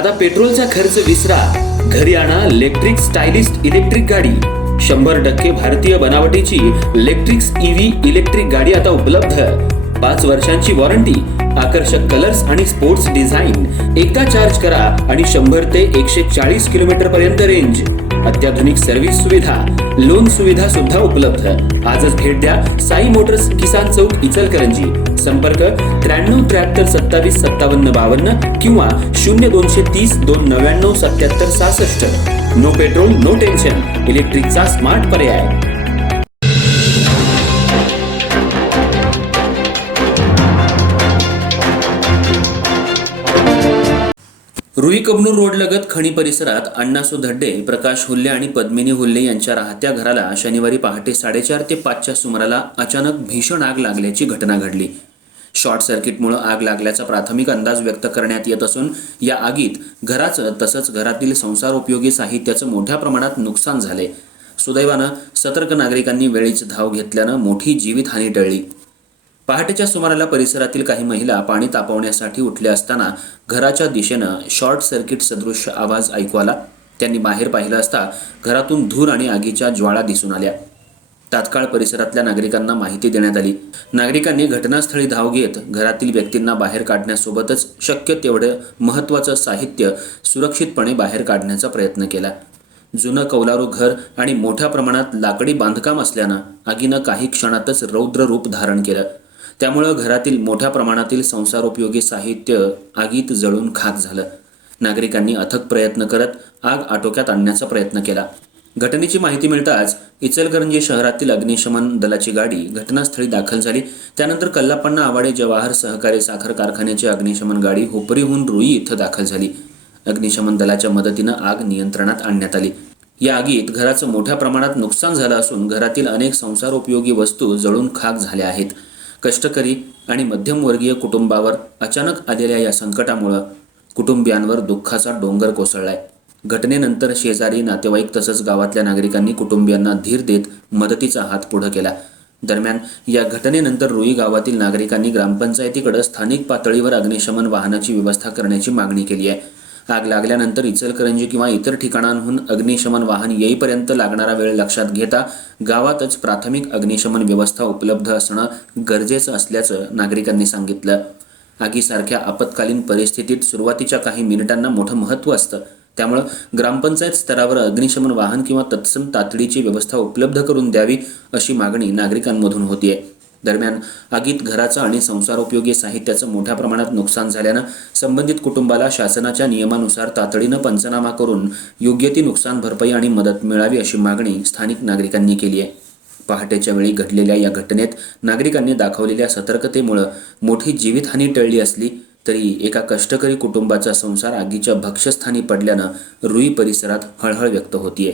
आता पेट्रोलचा खर्च विसरा, घरी आणा इलेक्ट्रिक स्टायलिस्ट इलेक्ट्रिक गाडी। 100% भारतीय बनावटीची इलेक्ट्रिक्स ईव्ही इलेक्ट्रिक गाडी आता उपलब्ध। 5 वर्षांची वॉरंटी, आकर्षक कलर्स आणि स्पोर्ट्स डिझाइन। एकदा चार्ज करा आणि 100 ते 140 किलोमीटर पर्यंत रेंज। अत्याधुनिक सर्व्हिस सुविधा, लोन सुविधा सुद्धा उपलब्ध। आजच भेट द्या साई मोटर्स, किसान चौक, इचलकरंजी। संपर्क 93 73 27 57 52 किंवा 0230 299 77 66। नो पेट्रोल नो टेन्शन, इलेक्ट्रिकचा स्मार्ट पर्याय। रुई कबनूर रोड लगत खणी परिसरात अण्णासू धड्डे, प्रकाश हुल्ले आणि पद्मिनी हुल्ले यांच्या राहत्या घराला शनिवारी पहाटे 4:30 ते 5च्या सुमाराला अचानक भीषण आग लागल्याची घटना घडली। शॉर्ट सर्किटमुळे आग लागल्याचा प्राथमिक अंदाज व्यक्त करण्यात येत असून या आगीत घराचं तसंच घरातील संसारोपयोगी साहित्याचं मोठ्या प्रमाणात नुकसान झाले। सुदैवानं सतर्क नागरिकांनी वेळीच धाव घेतल्यानं मोठी जीवितहानी टळली। पहाटेच्या सुमाराला परिसरातील काही महिला पाणी तापवण्यासाठी उठल्या असताना घराच्या दिशेनं शॉर्ट सर्किट सदृश्य आवाज ऐकू आला। त्यांनी बाहेर पाहिलं असता घरातून धूर आणि आगीच्या ज्वाळा दिसून आल्या। तात्काळ परिसरातल्या नागरिकांना माहिती देण्यात आली। नागरिकांनी घटनास्थळी धाव घेत घरातील व्यक्तींना बाहेर काढण्यासोबतच शक्य तेवढं महत्त्वाचं साहित्य सुरक्षितपणे बाहेर काढण्याचा प्रयत्न केला। जुनं कौलारू घर आणि मोठ्या प्रमाणात लाकडी बांधकाम असल्यानं आगीनं काही क्षणातच रौद्र रूप धारण केलं। त्यामुळे घरातील मोठ्या प्रमाणातील संसारोपयोगी साहित्य आगीत जळून खाक झालं। नागरिकांनी अथक प्रयत्न करत आग आटोक्यात आणण्याचा प्रयत्न केला। घटनेची माहिती मिळताच इचलकरंजी शहरातील अग्निशमन दलाची गाडी घटनास्थळी दाखल झाली। त्यानंतर कल्लापण्णा आवाडे जवाहर सहकारी साखर कारखान्याची अग्निशमन गाडी हुपरीहून रुई इथं दाखल झाली। अग्निशमन दलाच्या मदतीनं आग नियंत्रणात आणण्यात आली। या आगीत घराचं मोठ्या प्रमाणात नुकसान झालं असून घरातील अनेक संसारोपयोगी वस्तू जळून खाक झाल्या आहेत। कष्टकरी आणि मध्यमवर्गीय कुटुंबावर अचानक आलेल्या या संकटामुळे कुटुंबियांवर दुःखाचा डोंगर कोसळलाय। घटनेनंतर शेजारी, नातेवाईक तसंच गावातल्या नागरिकांनी कुटुंबियांना धीर देत मदतीचा हात पुढे केला। दरम्यान या घटनेनंतर रुई गावातील नागरिकांनी ग्रामपंचायतीकडे स्थानिक पातळीवर अग्निशमन वाहनाची व्यवस्था करण्याची मागणी केली आहे। आग लागल्यानंतर इचलकरंजी किंवा इतर ठिकाणांहून अग्निशमन वाहन येईपर्यंत लागणारा वेळ लक्षात घेता गावातच प्राथमिक अग्निशमन व्यवस्था उपलब्ध असणं गरजेचं असल्याचं नागरिकांनी सांगितलं। आगीसारख्या आपत्कालीन परिस्थितीत सुरुवातीच्या काही मिनिटांना मोठं महत्त्व असतं। त्यामुळे ग्रामपंचायत स्तरावर अग्निशमन वाहन किंवा तत्सम तातडीची व्यवस्था उपलब्ध करून द्यावी अशी मागणी नागरिकांमधून होतीये। दरम्यान आगीत घराचं आणि संसारोपयोगी साहित्याचं मोठ्या प्रमाणात नुकसान झाल्यानं संबंधित कुटुंबाला शासनाच्या नियमानुसार तातडीनं पंचनामा करून योग्य ती नुकसान भरपाई आणि मदत मिळावी अशी मागणी स्थानिक नागरिकांनी केली आहे। पहाटेच्या वेळी घडलेल्या या घटनेत नागरिकांनी दाखवलेल्या सतर्कतेमुळे मोठी जीवितहानी टळली असली तरी एका कष्टकरी कुटुंबाचा संसार आगीच्या भक्ष्यस्थानी पडल्यानं रुई परिसरात हळहळ व्यक्त होतीये।